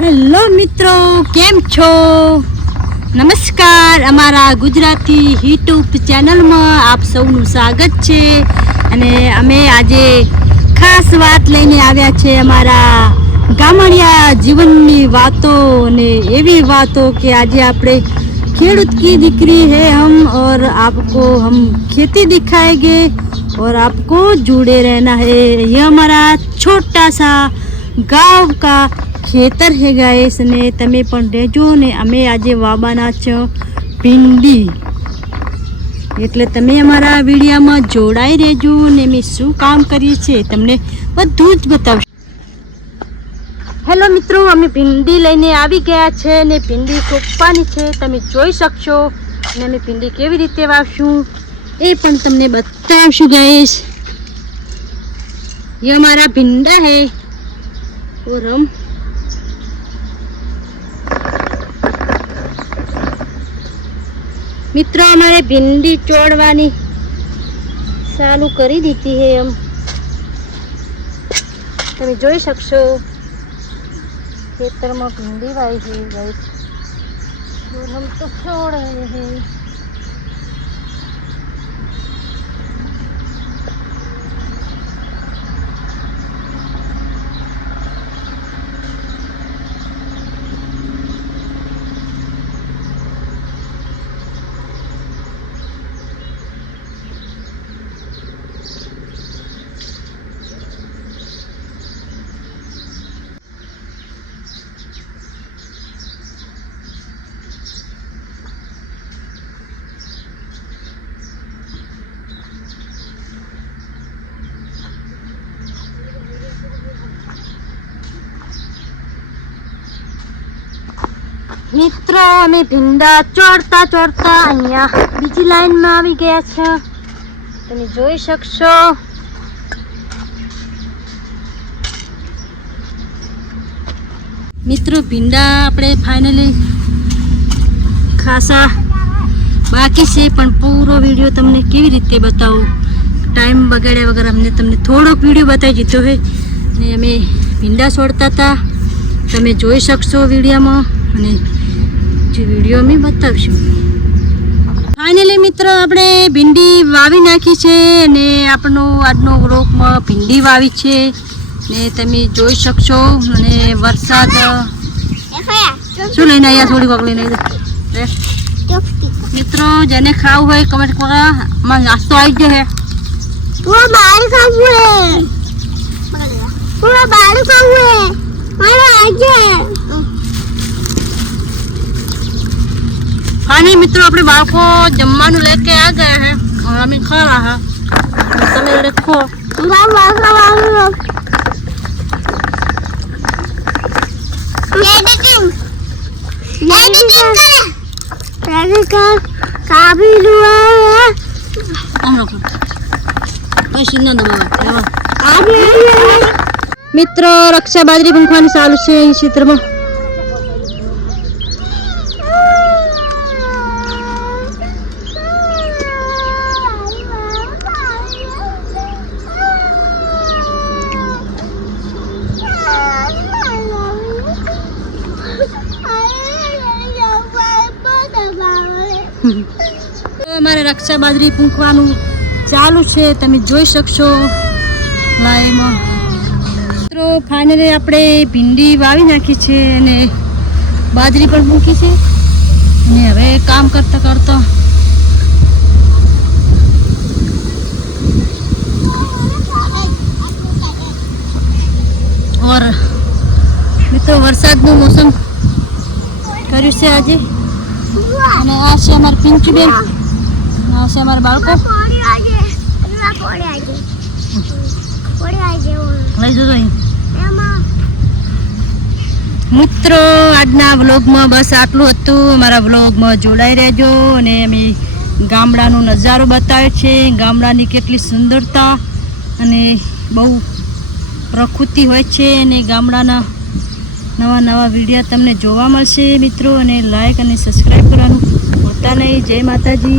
Hello મિત્રો, કેમ છો? નમસ્કાર, અમારા ગુજરાતી યુટ્યુબ ચેનલમાં આપ સૌનું સ્વાગત છે. અને અમે આજે ખાસ વાત લઈને આવ્યા છે અમારા ગામડિયા જીવનની વાતો ને એવી વાતો કે આજે આપણે खेडूत की दिक्री है हम और आपको हम खेती दिखाएंगे और आपको जुड़े रहना है। ये हमारा छोटा सा गांव का खेतर है गाइस ने तमे पण રહેજો ને અમે આજે વાબાના છે ભીંડી, એટલે તમે અમારા વિડીયોમાં જોડાઈ રહેજો ને અમે શું કામ કરીએ છીએ તમને બધું જ બતાવશું. હેલો મિત્રો, અમે ભીંડી લઈને આવી ગયા છે ને ભીંડી સોંપવાની છે, તમે જોઈ શકશો. અને અમે ભીંડી કેવી રીતે વાવશું એ પણ તમને બતાવશું ગાઈસ. ये हमारा भिंडा है और हम मित्रों हमारे भिंडी तोड़वानी चालू करी दीती है. हम તમે જોઈ શકશો ખેતરમાં भिंडी वाई है गाइस और हम तो छोड़ रहे हैं. મિત્રો અમે ભીંડા ચોડતા ચોડતા અહીંયા બીજી લાઈનમાં આવી ગયા છે, તમે જોઈ શકશો. મિત્રો ભીંડા આપણે ફાઇનલી ખાસા બાકી છે, પણ પૂરો વિડીયો તમને કેવી રીતે બતાવું, ટાઈમ બગાડ્યા વગર અમને તમને થોડોક વિડીયો બતાવી દીધો છે. અને અમે ભીંડા છોડતા હતા, તમે જોઈ શકશો વિડીયોમાં, અને વિડીયો અમે બતાવશું. ફાઇનલી મિત્રો આપણે ભીંડી વાવી નાખી છે અને આપણો આજનો વ્લોગમાં ભીંડી વાવી છે ને તમે જોઈ શકશો. અને વરસાદ શું લઈને આવ્યા, થોડી વખત લઈને આવ્યા મિત્રો. જેને ખાવું હોય કમેન્ટ કરો, અમારો નાસ્તો આવી ગયો છે. फाइनली मित्रों अपने बाळको जमवानु लेके आ गए हैं और हमें खा रहा है. તમે देखो मित्रों रक्षा बाजरी पंखवानी चालू છે અહીં ક્ષેત્રમાં. અમારે રક્ષા બાજરી પૂંખવાનું ચાલુ છે, તમે જોઈ શકશો લાઈવમાં. મિત્રો ફાઇનલી આપણે ભીંડી વાવી નાખી છે અને બાજરી પણ મૂકી છે. અને હવે કામ કરતા કરતા और મિત્રો વરસાદનું મોસમ કર્યું છે આજે. અને આ છે અમારી પિંકી બેન, આ છે અમારા બાળકો. લઈ જજો અહીં. મિત્રો આજના વ્લોગમાં બસ આટલું હતું. અમારા વ્લોગમાં જોડાઈ રહેજો અને અમે ગામડાનો નજારો બતાવ્યો છે, ગામડાની કેટલી સુંદરતા અને બહુ પ્રકૃતિ હોય છે. અને ગામડાના નવા નવા વિડીયો તમને જોવા મળશે મિત્રો. અને લાઈક અને સબસ્ક્રાઈબ કરવાનું ભૂલતા નહીં. જય માતાજી.